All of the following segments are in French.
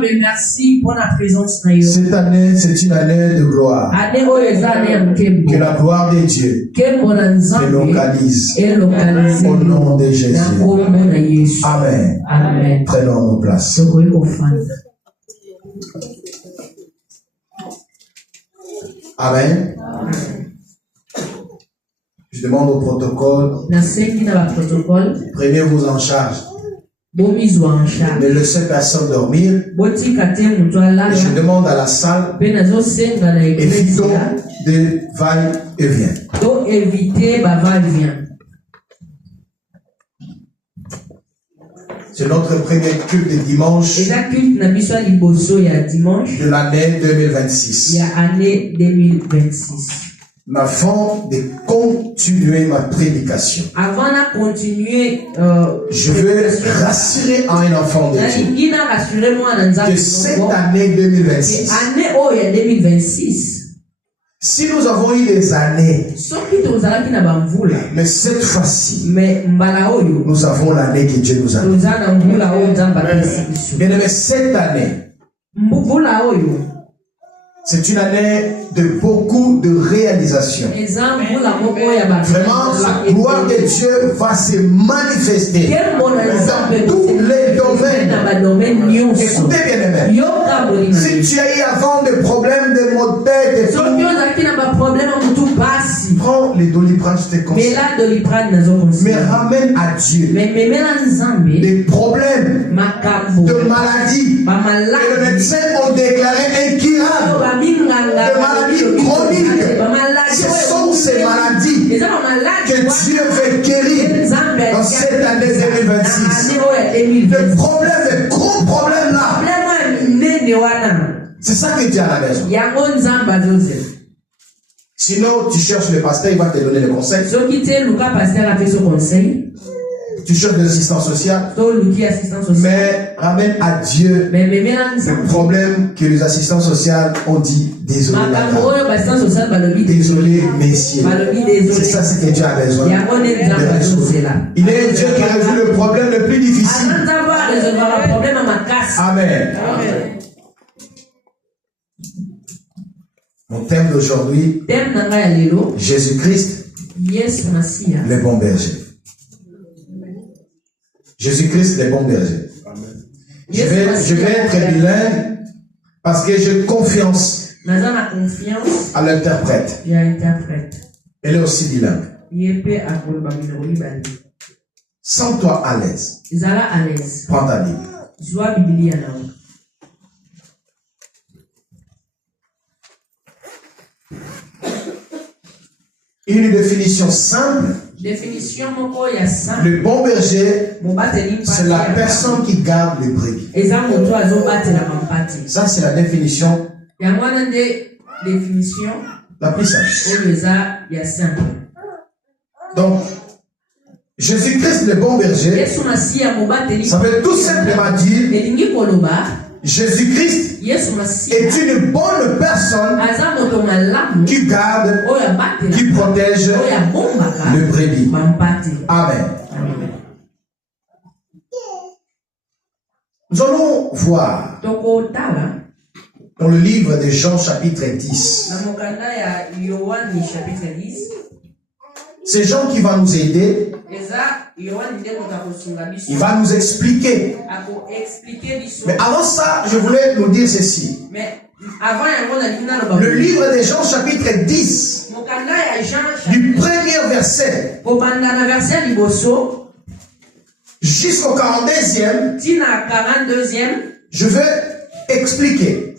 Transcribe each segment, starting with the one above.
merci pour la présence. Cette année, c'est une année de gloire. Que la gloire de Dieu se localise au nom de Jésus. Amen. Amen. Prenons nos places. Amen. Je demande au protocole, prenez-vous en charge. Ne laissez personne dormir. Et je demande à la salle, évitons de va-et-vient. C'est notre premier culte de dimanche de l'année 2026. Nous avons de continuer ma prédication. Avant de continuer, je veux rassurer à un enfant de Dieu que cette année 2026, si nous avons eu des années, mais cette fois-ci, nous avons l'année que Dieu nous a donnée. Bien aimé, cette année, c'est une année de beaucoup de réalisations. Vraiment, la gloire de Dieu va se manifester dans tous les domaines. Écoutez bien aimé, si tu as eu avant des problèmes de maux de tête, prends les Doliprane, je te conseille. Mais ramène à Dieu des problèmes de maladies que les médecins ont déclaré incurables. De maladies chroniques. Ce sont ces maladies que Dieu veut guérir dans cette année 2026. Le problème, le gros problème là, c'est ça que Dieu a à la maison. Sinon, tu cherches le pasteur, il va te donner le conseil. Tu cherches de l'assistance sociale, mais ramène à Dieu le problème que les assistants sociaux ont dit désolé madame, désolé messieurs. C'est ça ce que Dieu a besoin de résoudre. Il est un Dieu qui résout le problème le plus difficile. Amen. Mon thème d'aujourd'hui, Jésus-Christ, le bon berger. Jésus-Christ, le bon berger. Je vais être bilingue parce que j'ai confiance à l'interprète. Elle est aussi bilingue. Sens-toi à l'aise. Prends ta Bible. Une définition simple. Le bon berger, c'est la personne qui garde les brebis. Ça, c'est la définition la plus simple. Donc, Jésus-Christ, le bon berger, ça veut tout simplement dire Jésus-Christ est une bonne personne qui garde, qui protège le brebis. Amen. Nous allons voir dans le livre de Jean chapitre 10. C'est Jean qui va nous aider. Il va nous expliquer. Mais avant ça, je voulais nous dire ceci. Le livre de Jean chapitre 10, du premier verset jusqu'au 42e, je vais expliquer.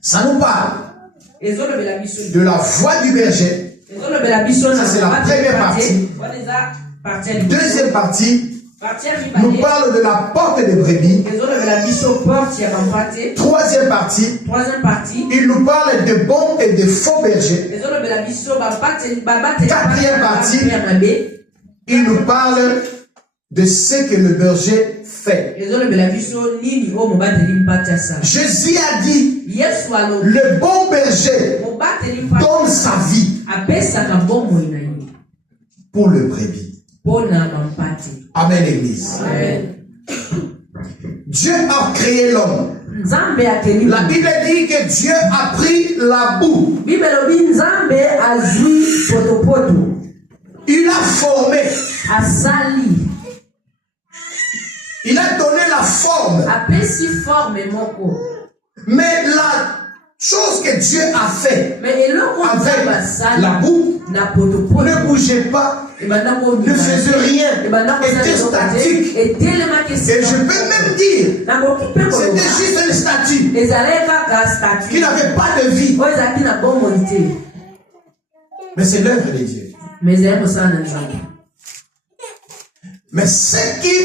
Ça nous parle de la voix du berger. Ça, c'est la première partie. Deuxième partie nous parle de la porte des brebis. Troisième partie, il nous parle de bons et de faux bergers. Quatrième partie, il nous parle de ce que le berger fait. Jésus a dit, le bon berger donne sa vie pour le brebis. Amen, Église. Amen. Dieu a créé l'homme. La Bible dit que Dieu a pris la boue. Il a formé. Il a donné la forme. Mais la chose que Dieu a fait avec la boue ne bougeait pas, ne faisait rien, était statique. Et je peux même dire, c'était juste une statue qui n'avait pas de vie. Mais c'est l'œuvre de Dieu. Mais ce qui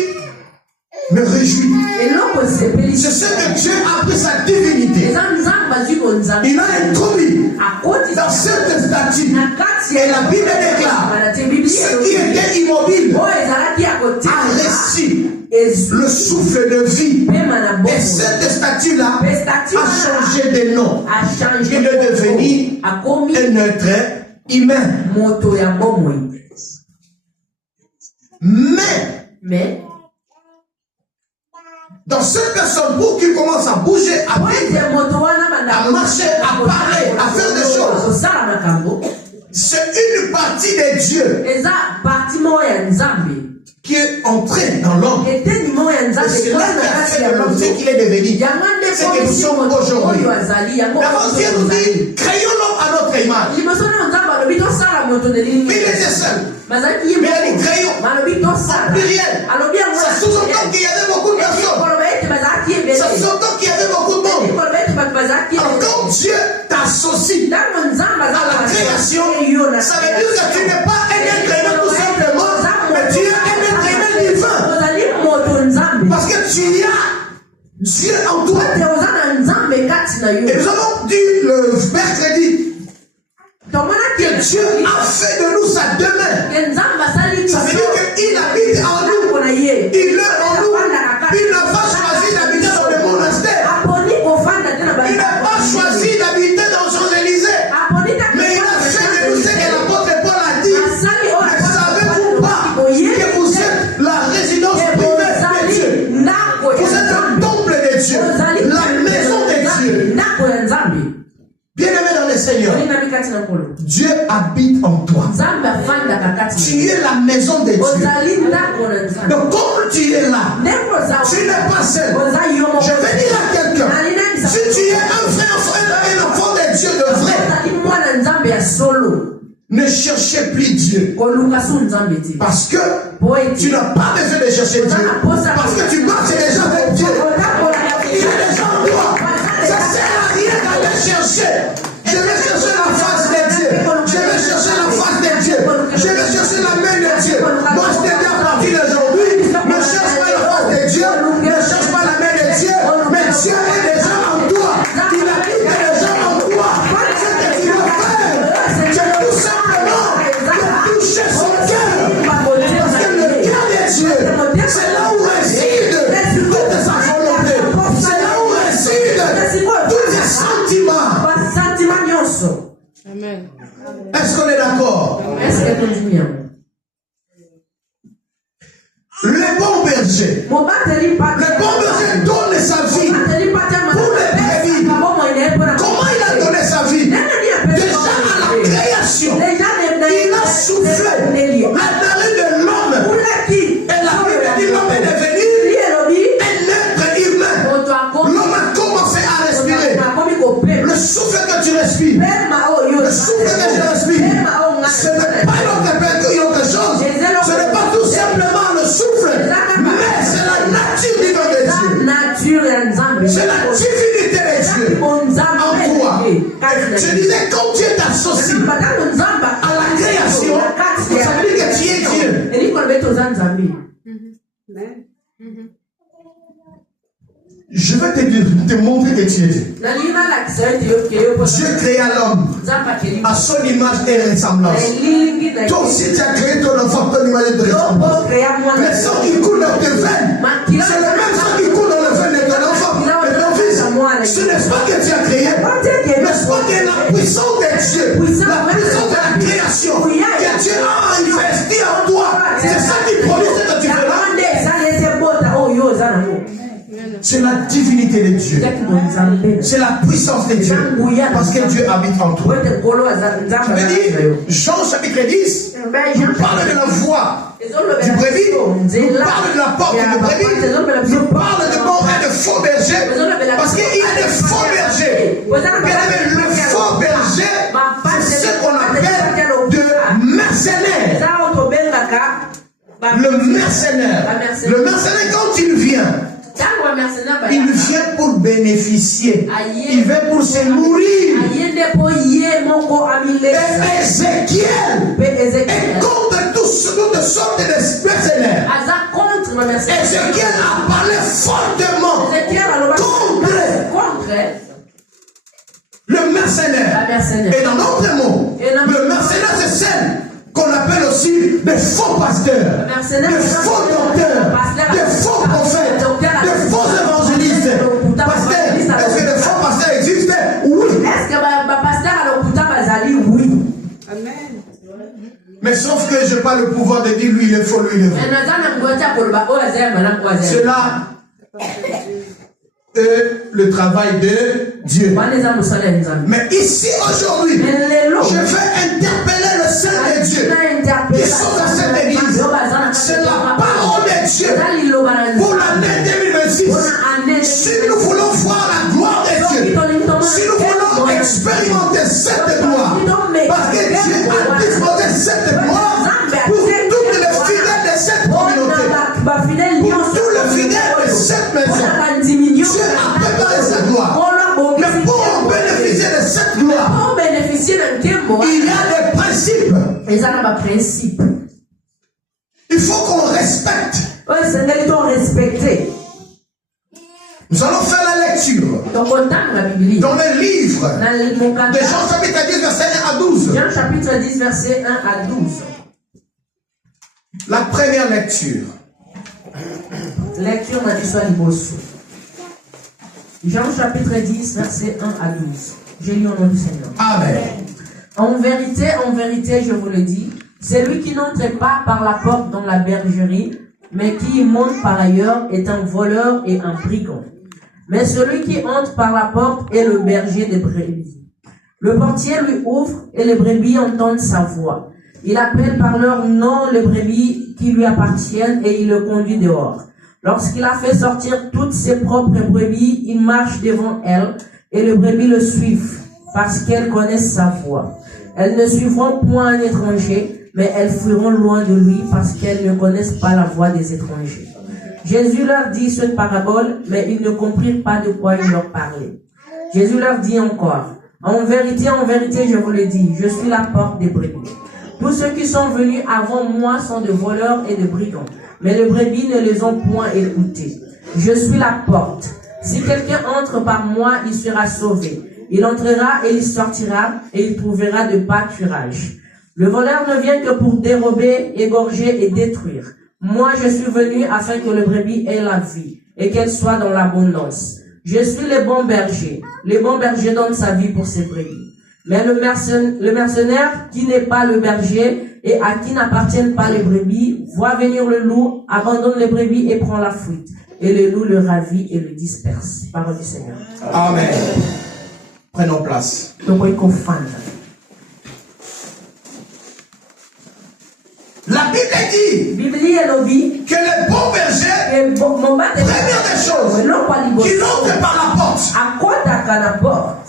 me réjouit, c'est ce que Dieu a pris sa divinité. Il a introduit dans cette statue. Et la Bible déclare, ce qui était immobile a reçu le souffle de vie. Et cette statue-là a changé de nom. Il est devenu un être humain. Mais dans cette personne, pour qu'il commence à bouger, à vivre, à marcher, à parler, à faire des choses, c'est une partie de Dieu qui est entrée dans l'homme. Et c'est là qu'il a fait de l'homme ce qu'il est devenu. C'est que nous sommes aujourd'hui. D'abord, Dieu nous dit, créons l'homme à notre image. Mais il était seul. Mais il a dit créons en pluriel. Ça sous-entend qu'il y avait beaucoup de personnes. Ça sous-entend qu'il y avait beaucoup de monde. Alors quand Dieu t'associe à la création, ça veut dire que tu n'es pas un être humain tout simplement, mais tu es un être humain divin. Parce que tu as Dieu en toi. Et nous avons dit le mercredi que Dieu a fait de nous sa demeure. Ça veut dire qu'il habite en nous. Il est en nous. Il n'a pas choisi d'habiter dans le monastère. Il n'a pas choisi d'habiter dans Champs-Élysées. Mais il a fait de nous ce que l'apôtre Paul a dit. Ne savez-vous pas que vous êtes la résidence privée de Dieu? Vous êtes un temple de Dieu, la maison de Dieu. Bien-aimé dans le Seigneur, Dieu habite en toi. Tu es la maison de Dieu. Donc comme tu es là, tu n'es pas seul. Je vais dire à quelqu'un, si tu es un frère, un enfant de Dieu de vrai, ne cherchez plus Dieu. Parce que tu n'as pas besoin de chercher Dieu. Parce que tu marches déjà avec Dieu. Il est déjà en toi. Ça ne sert à rien d'aller chercher. Je vais chercher la face de Dieu. Je vais chercher la face de Dieu. Je vais chercher la main de Dieu. Moi, je t'ai dit à partir d'aujourd'hui, ne cherche pas la face de Dieu. Ne cherche pas la main de Dieu. Mais Dieu est déjà en toi. Il habite déjà en toi. Ce que tu dois faire, c'est tout simplement de toucher son cœur. Parce que le cœur de Dieu, c'est là où réside toute sa volonté. C'est là où réside tous ses sentiments. Amen. Est-ce qu'on est d'accord? Le bon berger donne sa vie pour les brebis. Comment il a donné sa vie? Déjà à la création, il a soufflé la narine de l'homme. Et la Bible dit l'homme est devenu un être humain. L'homme a commencé à respirer. Le souffle que tu respires, le souffle que je respire, ce n'est pas autre chose. Ce n'est pas tout simplement le souffle, mais c'est la nature divine de Dieu. C'est la divinité de Dieu en toi. Je disais, quand Dieu t'associe à la création, ça veut dire que tu es Dieu. Je vais te montrer que tu es Dieu. Dieu créa l'homme à son image et ressemblance. Toi aussi tu as créé ton enfant à ton image et ressemblance. Le sang qui coule dans tes veines, c'est le même sang qui coule dans le veine de ton enfant et ton fils. Ce n'est pas que tu as créé, n'est-ce pas que la puissance de Dieu, la puissance de la création que Dieu a investi en toi, c'est ça qui produit ce que tu fais là. divinité de Dieu. C'est la puissance de Dieu. Parce que Dieu habite en toi. Ça veut dire, Jean chapitre 10, nous parle de la voix du brebis, nous parle de la porte du brebis, nous parle de bon et de faux berger. Parce qu'il y a des faux bergers. Le faux berger, c'est ce qu'on appelle de mercenaires. Le mercenaire, quand il vient pour bénéficier. Il vient pour se nourrir. Et Ézéchiel est contre toutes sortes de mercenaires. Ézéchiel a parlé fortement contre le mercenaire. Et dans d'autres mots, le mercenaire, c'est celle qu'on appelle aussi des faux pasteurs, des faux docteurs, des faux prophètes, des faux évangélistes. Pasteur, est-ce que des faux pasteurs existent? Oui. Est-ce que oui? Amen. Mais sauf que je n'ai pas le pouvoir de dire lui il est faux, lui il est vrai. Cela le travail de Dieu. Mais ici aujourd'hui, je vais interpeller le Saint de Dieu qui sont dans cette église. C'est la parole de Dieu pour l'année 2026. Si nous voulons voir la gloire de Dieu, si nous voulons expérimenter cette gloire, parce que Dieu a disposé cette gloire pour toutes les fidèles de cette communauté, pour tous les fidèles de cette maison. Dieu a préparé cette gloire. Mais pour bénéficier de cette gloire, il y a des principes. Il faut qu'on respecte. Nous allons faire la lecture dans le livre de Jean chapitre 10 verset 1 à 12. Jean chapitre 10 verset 1 à 12. La première lecture. Lecture dans l'histoire du Bossou. Jean chapitre 10 verset 1 à 12. Je lis au nom du Seigneur. Amen. En vérité, je vous le dis, celui qui n'entre pas par la porte dans la bergerie, mais qui y monte par ailleurs, est un voleur et un brigand. Mais celui qui entre par la porte est le berger des brebis. Le portier lui ouvre et les brebis entendent sa voix. Il appelle par leur nom les brebis qui lui appartiennent et il le conduit dehors. Lorsqu'il a fait sortir toutes ses propres brebis, il marche devant elles et les brebis le suivent parce qu'elles connaissent sa voix. Elles ne suivront point un étranger, mais elles fuiront loin de lui parce qu'elles ne connaissent pas la voix des étrangers. Jésus leur dit cette parabole, mais ils ne comprirent pas de quoi il leur parlait. Jésus leur dit encore, en vérité, je vous le dis, je suis la porte des brebis. Tous ceux qui sont venus avant moi sont de voleurs et de brigands, mais les brebis ne les ont point écoutés. Je suis la porte. Si quelqu'un entre par moi, il sera sauvé. Il entrera et il sortira et il trouvera de pâturage. Le voleur ne vient que pour dérober, égorger et détruire. Moi, je suis venu afin que le brebis ait la vie et qu'elle soit dans l'abondance. Je suis le bon berger. Le bon berger donne sa vie pour ses brebis. Mais le mercenaire qui n'est pas le berger et à qui n'appartiennent pas les brebis, voit venir le loup, abandonne les brebis et prend la fuite. Et le loup le ravit et le disperse. Parole du Seigneur. Amen. Prenons place. La Bible dit que les bons bergers, première des choses, qui n'entrent par la porte,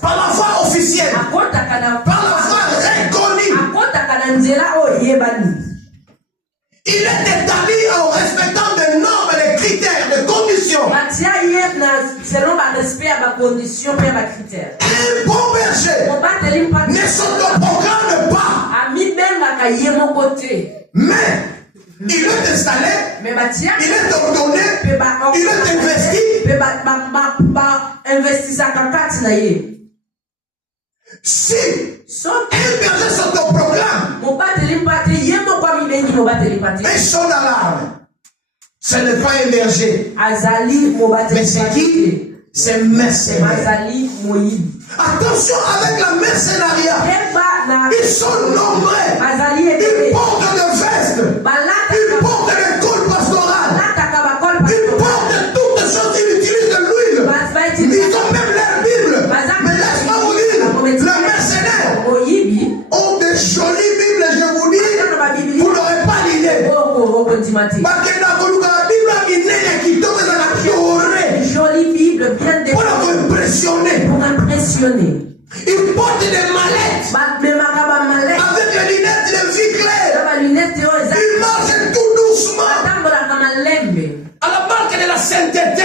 par la voie officielle, par la voie reconnue. Il est établi en respectant des normes et des critères, des conditions. Un bon berger ne s'autoproclame pas. Mais il est installé, il est ordonné, il est investi. Si un berger s'autoproclame, un son d'alarme, ce n'est pas un berger, mais c'est qui? C'est mercenaire. Attention avec la mercenariat. Ils sont nombreux. Ils portent des vestes. Ils portent des cols pastorales. Ils portent toutes les choses. Ils utilisent de l'huile. visible, bien défini. Pour impressionner. Il porte des mallettes. Avec les lunettes de vie claire. Il marche tout doucement. À la marque de la sainteté.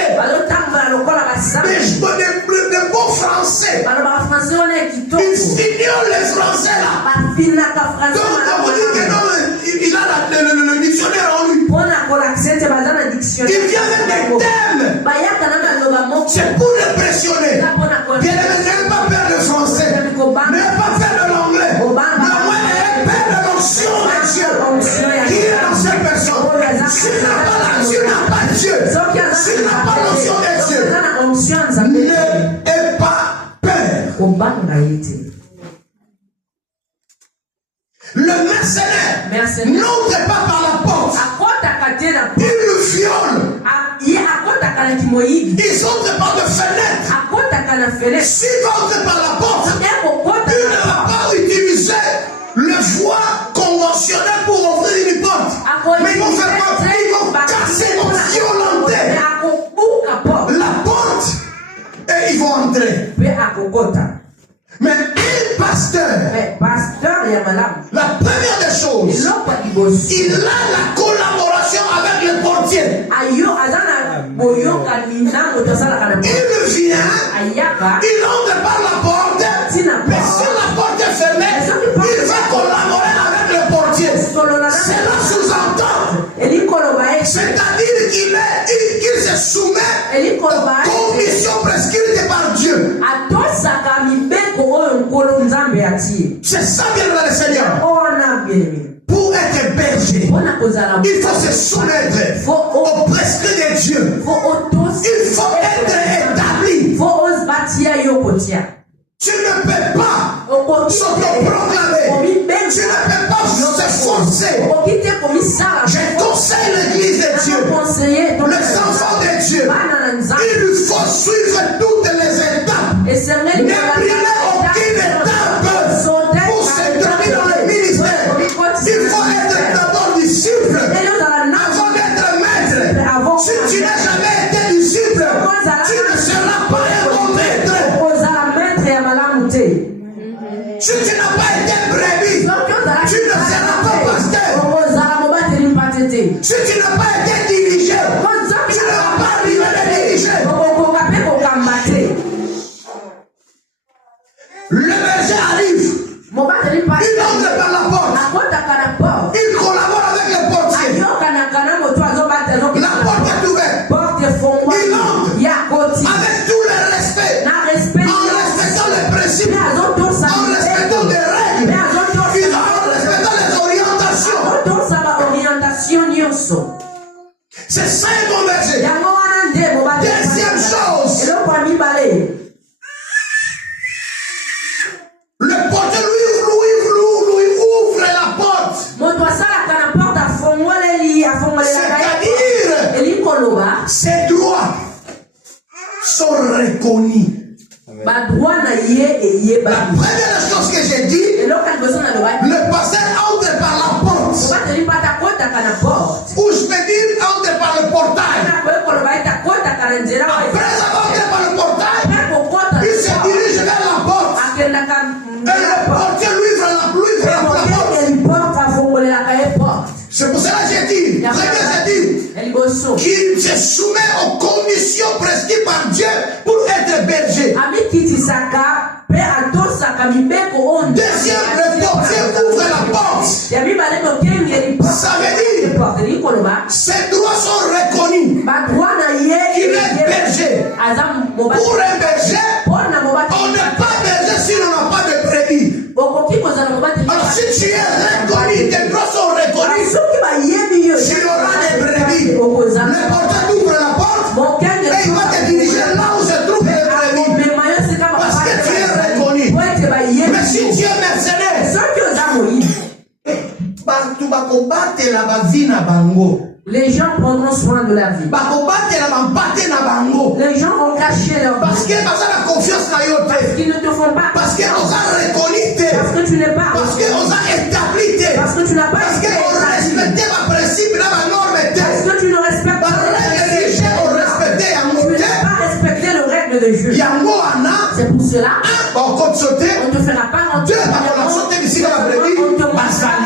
De bons français. Ils ignorent les français là. Donc on vous dit que non, il a le dictionnaire en lui. Il vient avec des thèmes. C'est pour l'impressionner. Bien aimé, n'ayez pas peur de français. N'ayez pas peur de l'anglais. Mais au moins n'ayez peur de l'onction de Dieu. Qui est dans cette personne? S'il n'a pas Dieu, s'il n'a pas l'onction de Dieu, n'ayez pas peur. Le mercenaire n'entre pas par la porte. Il le viole. Ils entrent par de fenêtres. S'ils entrent par la porte, il ne va pas utiliser le voie conventionnel pour ouvrir une porte. Mais ils vont faire quoi? Ils vont casser, ils vont violenter la porte et ils vont entrer. Mais un pasteur, la première des choses, il a la collaboration avec le portier. Il vient, il entre par la porte, mais si la porte est fermée, il va collaborer avec le portier. Cela sous-entend, c'est-à-dire qu'il se soumet aux conditions prescrites par Dieu. C'est ça, bien dans le Seigneur. Pour être berger, il faut se soumettre au prescrit de Dieu. Il faut être établi. Tu ne peux pas s'auto-proclamer. Tu ne peux pas se forcer. Je conseille l'église de Dieu, les enfants de Dieu. Il faut suivre toutes les étapes. Ne brûler aucune étape pour se donner dans le ministère. Il faut être d'abord disciple avant d'être maître. Si tu n'as jamais été disciple, tu ne seras pas un bon maître. Si tu n'as pas été brebis, tu ne seras pas pasteur. Si tu n'as pas été dirigé, tu ne vas pas arriver à diriger. Le berger arrive. Il entre par la porte. Il collabore avec le portier. La porte est ouverte. Il entre avec tout le respect. En respectant les principes. En respectant les règles. En respectant les orientations. C'est ça un bon berger. Deuxième chose. Le portier lui ouvre la porte. C'est-à-dire, ses droits sont reconnus. La première chose que j'ai dit, le pasteur entre par la porte. Ou je peux dire entre par le portail. Après avoir entré par le portail, il se dirige vers la porte. Et le portier lui ouvre la porte. C'est pour cela que j'ai dit, qu'il se soumet aux conditions prescrites par Dieu pour être berger. Deuxième, le portier ouvre la porte. Ça veut dire, ses droits sont reconnus. Il est berger. Pour un berger, on n'est pas berger si on n'a pas de brebis. Alors si tu es reconnu, tes droits sont reconnus, tu auras des brebis. Le porteur ouvre la porte et il va te diriger là où se trouvent les brebis. Parce que tu es reconnu. Mais si tu es mercenaire, tu vas combattre la vie na bango. Les gens prendront soin de la vie. Les gens vont cacher leur vie. Parce qu'ils ne te font pas. Parce que tu n'es pas. Parce que tu n'as pas. Parce que tu ne respectes pas. Tu n'as pas respecté le règles de jeu. C'est pour cela on ne te fera pas rentrer. On ne te montrera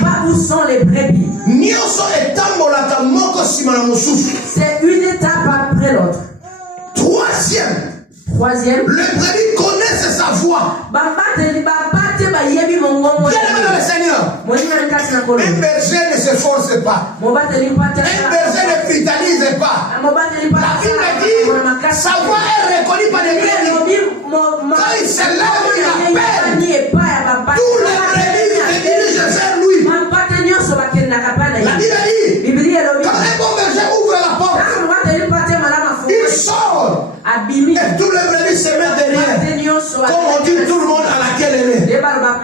pas où sont les brebis. C'est une étape après l'autre. Troisième, le brebis connaît sa voix. Bien-aimé dans le Seigneur, un berger ne s'efforce pas. Un berger ne brutalise pas. La Bible dit, sa voix est reconnue par les brebis. Quand il se lève, il appelle. Tous les brebis se dirigent vers lui. La Bible dit, quand un bon berger ouvre la porte, il sort. Et tous les brebis se mettent derrière. Comme on dit tout le monde à laquelle elle est.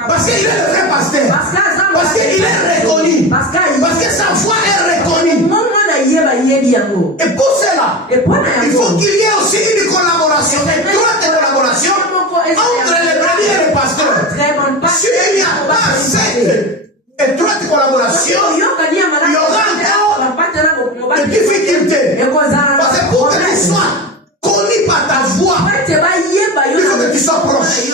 Parce qu'il est le vrai pasteur. Parce qu'il est reconnu. Parce que sa voix est reconnue. Et pour cela, il faut qu'il y ait aussi une collaboration, une grande collaboration entre les brebis et le pasteur. S'il n'y a pas cette étroite collaboration, il y aura encore des difficultés. Parce que pour que tu sois connu par ta voix, il faut que tu sois proche. Il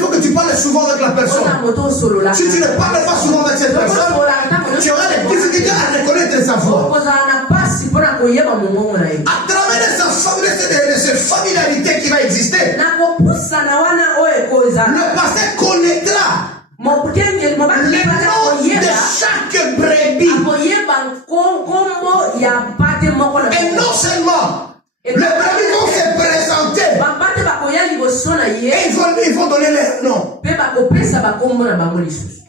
faut que tu parles souvent avec la personne. Si tu ne parles pas souvent avec cette personne, tu auras des difficultés à reconnaître sa voix. À travers ces familiarités qui va exister, le pasteur connaîtra le nom de chaque brebis. Et non seulement les brebis vont se présenter et ils vont donner leur nom.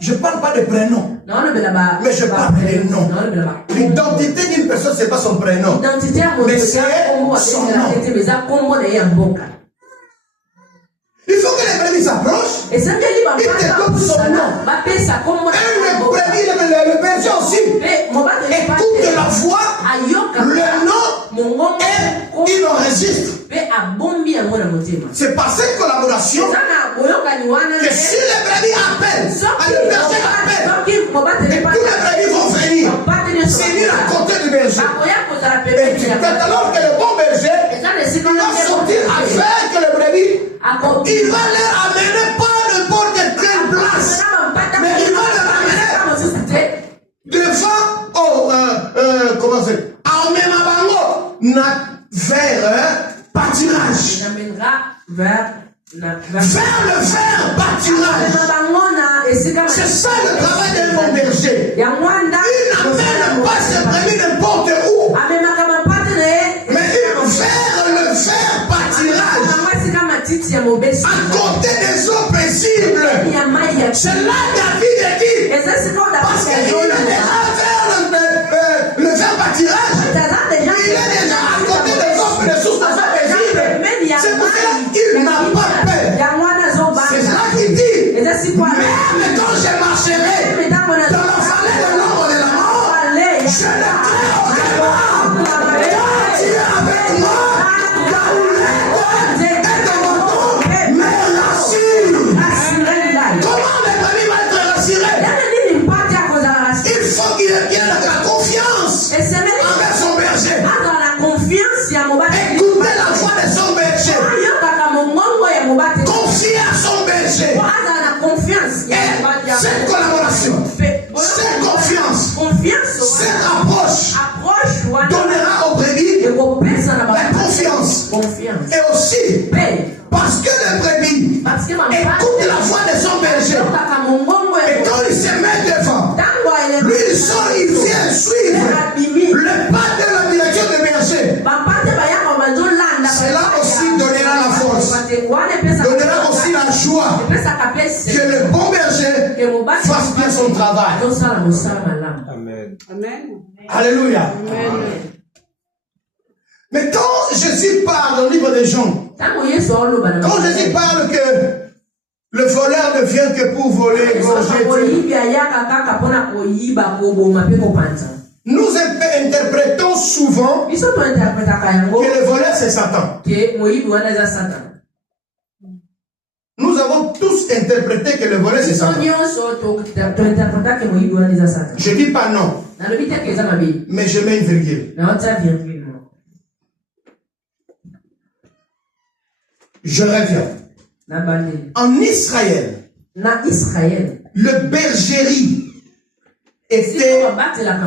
Je ne parle pas de prénom, mais je parle de nom. L'identité d'une personne, ce n'est pas son prénom, mais c'est son nom. Il faut que les brebis s'approchent. Il te donne son nom. Et le berger aussi écoute la voix, le nom, et il enregistre. C'est par cette collaboration que si les brebis appellent, le berger appelle, et tous les brebis vont venir s'unir à côté du berger. Et c'est alors que le bon berger va sortir avec le brebis. Il va les amener pas n'importe quelle place, mais il va les ramener devant comment c'est vers pâturage. Vers le pâturage. C'est ça le travail d'un bon berger. Il n'amène pas ses brebis n'importe où, mais vers le pâturage. À côté des eaux paisibles. C'est là David dit. Parce qu'il est déjà vers le vert pâturage. Il est déjà à côté des eaux, des sources paisibles. C'est pour cela qu'il n'a pas peur. C'est ça qu'il dit. Même quand je marcherai dans la vallée de l'ombre de la mort, je ne crains aucun mal. Car tu es avec moi. Comment les brebis vont être rassurés? Il faut qu'il ait bien la confiance envers son berger. Écoutez la voix de son berger. Confier à son berger. Et cette collaboration, cette confiance, cette approche donnera aux brebis la confiance. Et aussi, parce que le brebis écoute la voix de son berger. Et quand il se met devant, lui il sort, il vient suivre le pas de la direction du berger. Cela aussi donnera la force, donnera aussi la joie que le bon berger fasse bien son travail. Amen. Alléluia. Amen. Mais quand Jésus parle dans le livre de Jean, quand Jésus parle que le voleur ne vient que pour voler, nous interprétons souvent que le voleur c'est Satan. Nous avons tous interprété que le voleur c'est Satan. Je ne dis pas non, mais je mets une virgule. Je reviens. En Israël, le bergerie était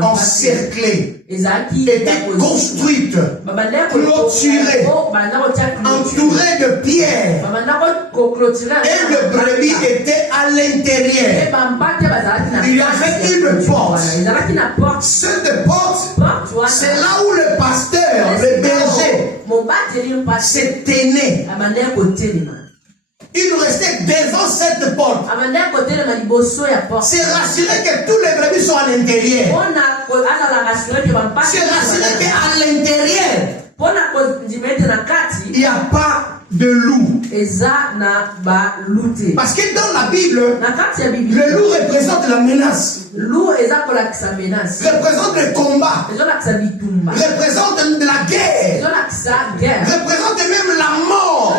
encerclée, était construite, clôturée, entourée de pierres. Et le brebis était à l'intérieur. Il y avait une porte. Cette porte, c'est là où le pasteur, le berger, se tenait. Il restait devant cette porte. C'est rassuré que tous les brebis sont à l'intérieur. C'est rassuré qu'à l'intérieur, il n'y a pas de loup. Parce que dans la Bible, le loup représente la menace. Représente le combat. Représente de la guerre. Représente même la mort.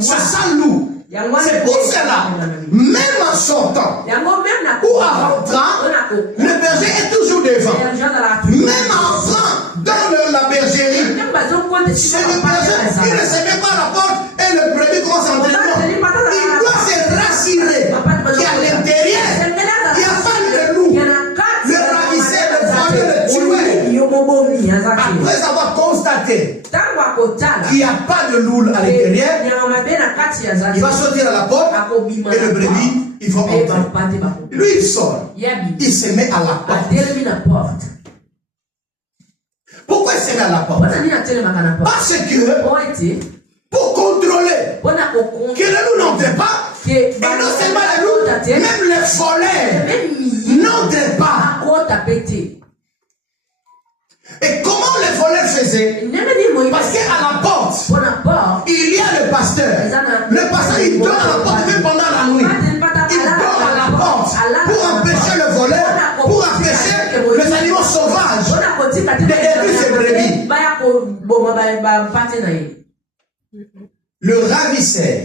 C'est ça le loup. C'est pour cela, même en sortant ou en rentrant, le berger est toujours devant. Même en entrant dans la bergerie, c'est le berger qui ne se met pas à la porte et le brebis commence à entrer. Non, il doit se rassurer qu'à l'intérieur, il n'y a pas de loup. Le ravisseur, le voyeur, le tueur. Après avoir constaté qu'il n'y a pas de loup à l'intérieur, il va sortir à la porte et le brebis, il va entrer. Lui, il sort. Il se met à la porte. Pourquoi il se met à la porte? Parce que pour contrôler que le loup n'entre pas, et non seulement le loup, même les voleurs n'entrent pas. Et comment les voleurs faisaient? Parce qu'à la porte, il y a le pasteur. Le pasteur, il dort à la porte même pendant la nuit. Il dort à la porte pour empêcher le voleur, pour empêcher les animaux sauvages de détruire ses brebis. Le ravisseur,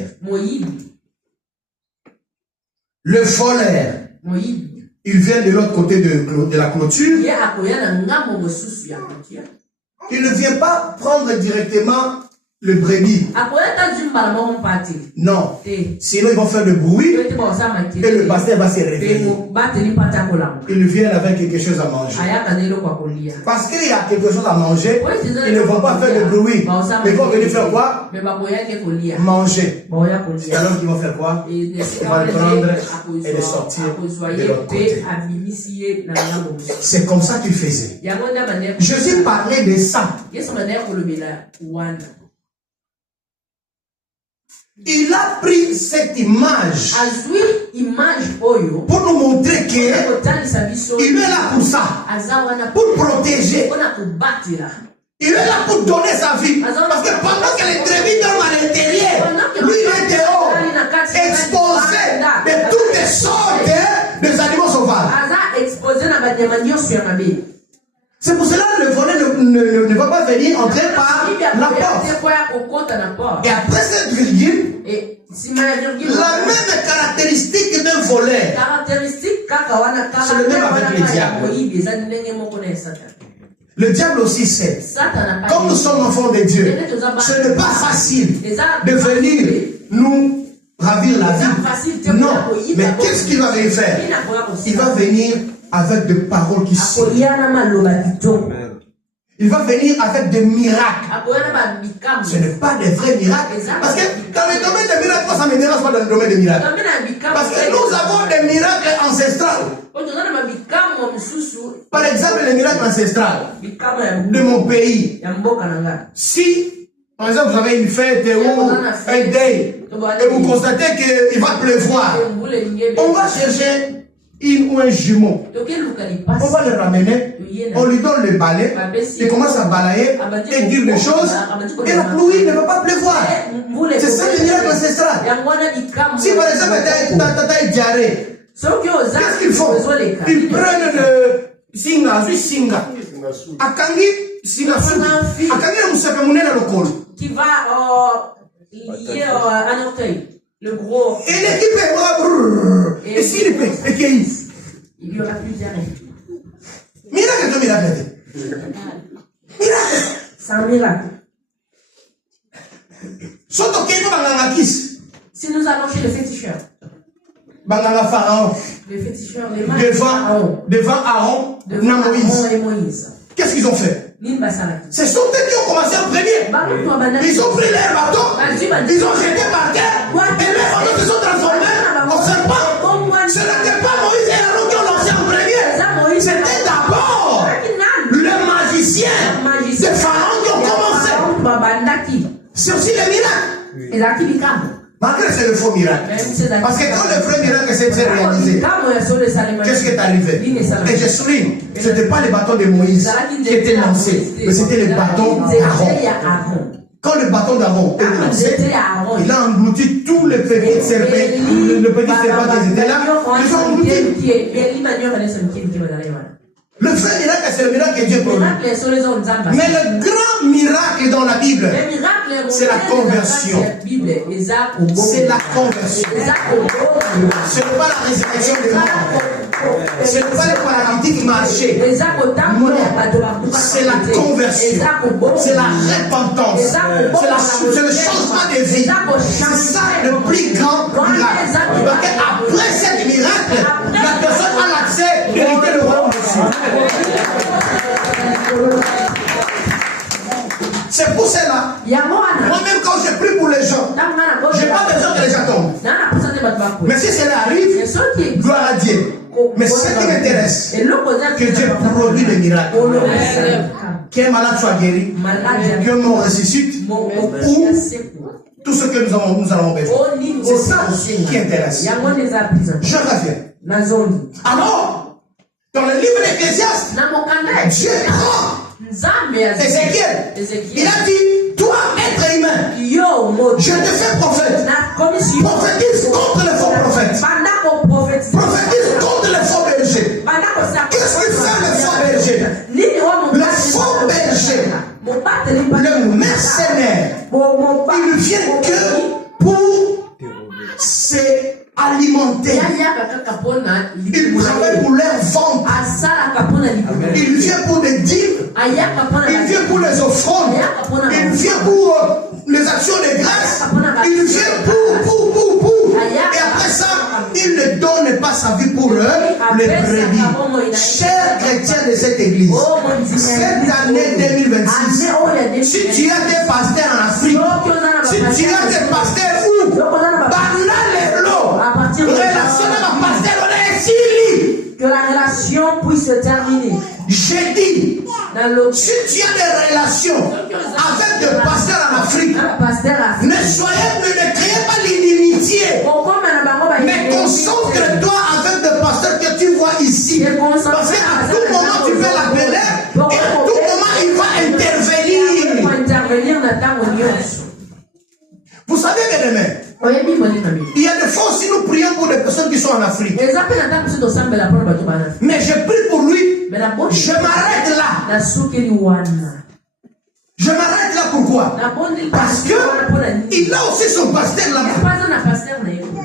le voleur, il vient de l'autre côté de la clôture. Il ne vient pas prendre directement le brebis. Non. Sinon, ils vont faire du bruit et le pasteur va se réveiller. Ils viennent avec quelque chose à manger. Parce qu'il y a quelque chose à manger, ils ne vont pas faire de bruit. Mais ils vont venir faire quoi? Manger. Et alors ils vont faire quoi? Ils vont le prendre et le sortir de l'autre côté. C'est comme ça qu'ils faisaient. Jésus parlait de ça. Il a pris cette image pour nous montrer qu'il est là pour ça, pour protéger. Il est là pour donner sa vie. Parce que pendant que les brebis dorment à l'intérieur, lui il est dehors, exposé de toutes les sortes des animaux sauvages. C'est pour cela que le voleur ne va pas venir entrer par la porte. Et après cette virgule, la même caractéristique d'un voleur, c'est le même avec les diables. Le diable aussi sait. Comme nous sommes enfants de Dieu, ce n'est pas facile de venir nous ravir la vie. Non, mais qu'est-ce qu'il va venir faire? Il va venir avec des paroles qui sont. Il va venir avec des miracles. Ce n'est pas des vrais miracles. Parce que dans le domaine des miracles, moi ça ne me dérange pas dans le domaine des miracles. Parce que nous avons des miracles ancestrales. Par exemple, les miracles ancestrales de mon pays. Si, par exemple, vous avez une fête ou un day, et vous constatez qu'il va pleuvoir, on va chercher une ou un jumeau. On va le ramener, on lui donne le balai, il commence à balayer et dire les choses, et la pluie ne va pas pleuvoir. C'est ça le miracle ancestral. Si par exemple t'as une diarrhée, qu'est-ce qu'ils font? Ils prennent le singa. Akangi singa akangi le musape munena lokolo. Qui va lier un orteil. Le gros. Et l'équipe est et s'il paie, et qu'il il y aura plus d'arrêt. Miracle de miracle. Miracle. C'est un miracle. Si nous allons chez le féticheur, Pharaon, le féticheur, devant Aaron et Moïse, qu'est-ce qu'ils ont fait? Ce sont eux qui ont commencé en premier. Ils ont pris leur bateau, ils ont jeté par terre, et leurs bateaux se sont transformés en serpent. Ce n'était pas Moïse et Aaron qui ont lancé en premier. C'était d'abord le magicien de Pharaon qui ont commencé. C'est aussi les miracles. Malgré c'est le faux miracle. Parce que quand le vrai miracle s'est réalisé, qu'est-ce qui est arrivé? Et je souligne, ce n'était pas les bâtons de Moïse qui étaient lancés, mais c'était les bâtons d'Aaron. Quand le bâton d'Aaron est lancé, il a englouti tous les petits serpents, le petit serpent qui était là, ils ont englouti. Le vrai miracle, c'est le miracle que Dieu produit. Mais le grand miracle dans la Bible, c'est la conversion. C'est la conversion. Ce n'est pas la résurrection des morts. Ce n'est pas le paralytique marché. Non. C'est la conversion. C'est la repentance. C'est le changement de vie. C'est ça le plus grand miracle. Parce qu'après ce miracle, la personne a l'accès de l'unité de royaume de Dieu. C'est pour cela, moi-même quand je prie pour les gens, je n'ai pas besoin que les gens tombent. Mais si cela arrive, gloire à Dieu. Mais ce qui m'intéresse, que Dieu produit des miracles. Qu'un malade soit guéri, qu'un mort ressuscite, ou tout ce que nous allons besoin. C'est ça qui intéresse. Je reviens. Alors, dans le livre d'Ecclésiaste, Dieu prend Ézéchiel. Il a dit, toi, être humain, je te fais prophète. Prophétise contre les faux prophètes. Prophétise contre les faux bergers. Qu'est-ce que fait le faux berger? Le faux berger, le mercenaire, il ne vient que pour s'alimenter. Il travaille pour leur vente. Il vient pour des dîmes. Il vient pour les offrandes. Il vient pour les actions de grâce. Il vient pour. Et après ça, il ne donne pas sa vie pour eux, les brebis. Chers chrétiens de cette église, cette année 2026, si tu as des pasteurs en Afrique, si tu as des pasteurs où, que la relation puisse se terminer. J'ai dit, si tu as des relations avec des pasteurs en Afrique, ne créez pas l'inimitié, mais concentre-toi avec des pasteurs que tu vois ici. Parce qu'à tout moment tu peux l'appeler et à tout moment il va intervenir. Vous savez les demain, il y a des fois aussi nous prions pour des personnes qui sont en Afrique. Mais je prie pour lui. Je m'arrête là. Je m'arrête là pourquoi? Parce que il a aussi son pasteur là-bas.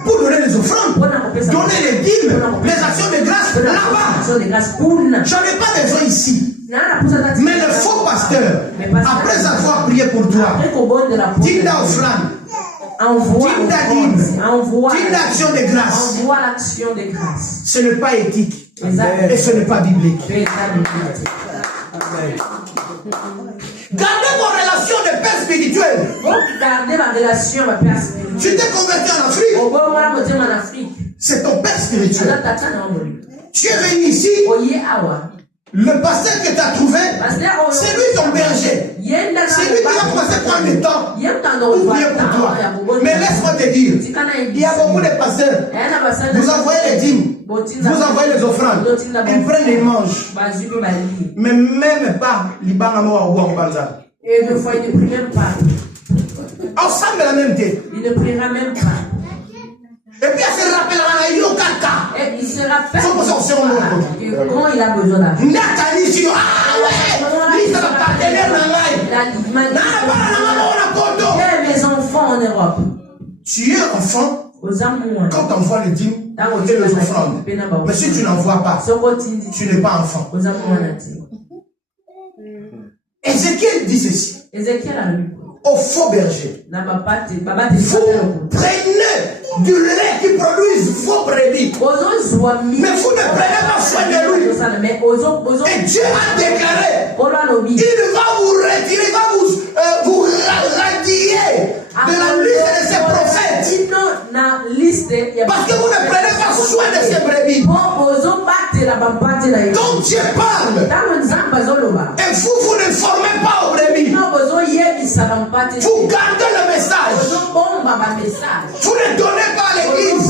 Pour donner les offrandes, donner les dîmes, les actions de grâce là-bas. J'en ai pas besoin ici. Mais le faux pasteur, après avoir prié pour toi, Tinda offrande. Envoie l'action de grâce. Ce n'est pas éthique. Et ce n'est pas biblique. Gardez vos relations de père spirituel. Tu t'es converti en Afrique. C'est ton père spirituel. Tu es venu ici. Le pasteur que tu as trouvé, c'est lui ton berger. C'est lui qui a commencé à prendre le temps pour prier pour toi. Mais laisse-moi te dire, il y a beaucoup de pasteurs. Vous envoyez les dîmes, vous envoyez les offrandes. Ils prennent et mangent. Mais même pas l'Ibanamo ou Banza. Et deux fois, il ne prie même pas. Ensemble la même tête. Il ne priera même pas. Et puis elle se rappellera il se rappelle comment il a besoin d'argent. Mes enfants en Europe. Tu es enfant quand tu envoies les dîmes et les offrandes. Mais si tu n'envoies pas, tu n'es pas enfant. Ézéchiel dit ceci. aux faux bergers. Vous prenez du lait qui produit faux brebis. Mais vous ne prenez pas soin de lui. Et Dieu a déclaré, il va vous retirer, il va vous radier de la liste de ses prophètes. Parce que vous ne prenez pas soin de ces brebis. Donc Dieu parle. Et vous ne formez pas aux brebis. Vous gardez le message. Vous ne donnez pas à l'église.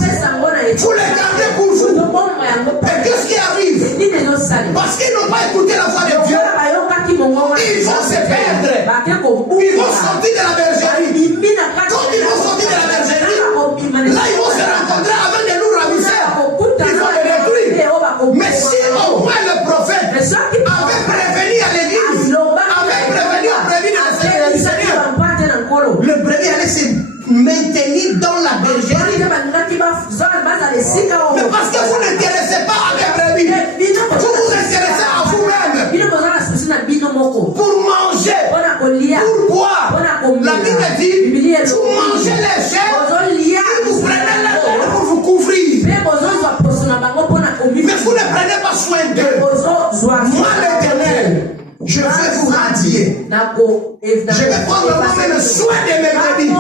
Vous les gardez pour vous. Et qu'est-ce qui arrive? Parce qu'ils n'ont pas écouté la voix de Dieu. Ils vont se perdre. Ils vont sortir de la bergerie. Quand ils vont sortir de la bergerie, là ils vont se rencontrer avec des loups ravisseurs. Ils vont les détruire. Mais si au moins le prophète avait prévenu à l'église, avait prévenu au brebis de le Seigneur, le brebis allait se maintenir dans la bergerie. Mais parce que vous n'intéressez pas à des brebis, vous vous intéressez à vous-même. Pour manger, pour boire. La Bible dit, vous mangez les chèvres, vous prenez les bêtes pour vous couvrir. Mais vous ne prenez pas soin d'eux. Moi l'Éternel, je vais vous radier. Je vais prendre le soin de mes brebis.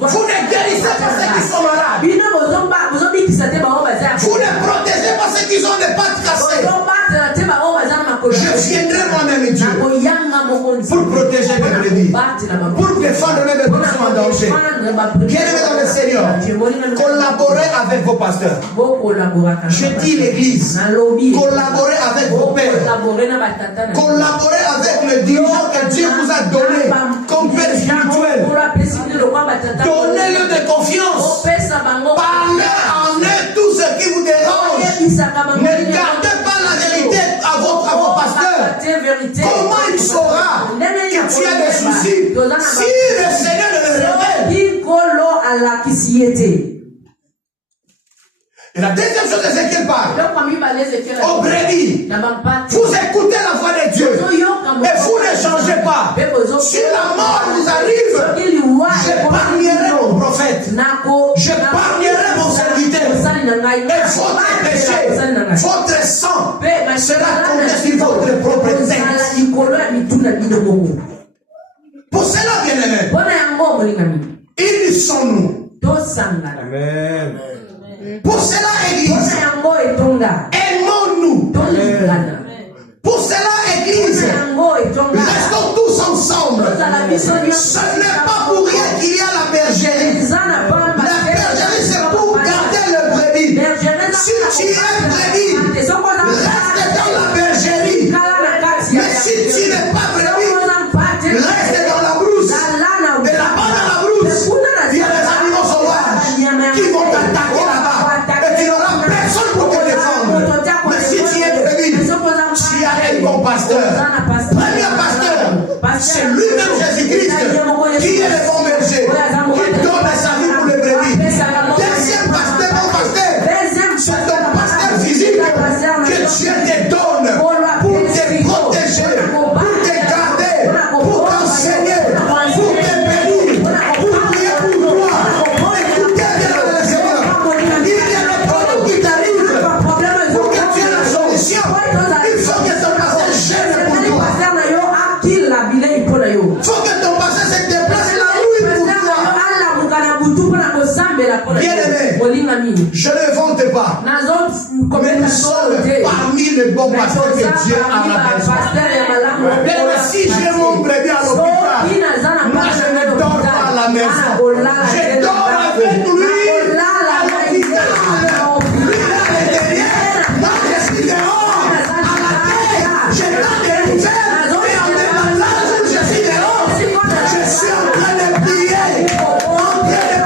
Vous ne guérissez pas ceux qui sont malades. Vous ne protégez pas ceux qui ont des pattes cassées. Je viendrai moi-même, Dieu, pour protéger mes brebis, pour défendre mes brebis qui sont en danger. Bien-aimés dans le Seigneur, collaborez avec vos pasteurs. Je dis l'église, collaborez avec vos pères, collaborez avec le dirigeant que Dieu vous a donné comme père spirituel. Donnez-le de confiance. Parlez en eux tout ce qui vous dérange. Ne gardez pas la vérité à vos pasteurs. Comment il saura que tu as des soucis si le Seigneur ne le révèle? Et la deuxième chose, c'est qu'il parle aux brebis. Vous écoutez la voix de Dieu et vous ne changez pas. Si la mort vous arrive, j'épargnerai mon prophète, j'épargnerai mon serviteur. Et votre péché, votre sang sera compté sur votre propre tête. Pour cela, bien-aimés, ils sont nous. Amen. Pour cela, Église, aimons-nous. Pour cela, Église, restons tous ensemble. Ce n'est pas pour rien qu'il y a la bergerie. La bergerie, c'est pour garder le brebis. Si tu es brebis, reste dans la bergerie. Mais si tu n'es pas brebis, reste dans la brousse. Et là-bas dans la brousse, il y a des animaux sauvages qui vont t'attaquer là-bas. Et tu n'auras personne pour te défendre. Mais si tu es brebis, tu as un bon pasteur. Premier pasteur, c'est lui-même Jésus-Christ qui est le bon berger, qui donne sa vie pour les brebis. Deuxième pasteur, bon pasteur, c'est ton pasteur physique que Dieu te donne pour te protéger, pour te garder, pour t'enseigner, pour te bénir, pour prier pour toi, et pour t'aider dans le Seigneur. Il y a le problème qui t'arrive, pour que tu aies la solution. Il faut que ton pasteur gêne pour toi. Il faut que ton pasteur se déplace là où il pour toi. Bien-aimé, je ne vante pas, mais nous sommes parmi les bons pasteurs que Dieu a besoin. Si j'ai mon brebis à l'hôpital, moi je ne dors pas à la maison. Je dors avec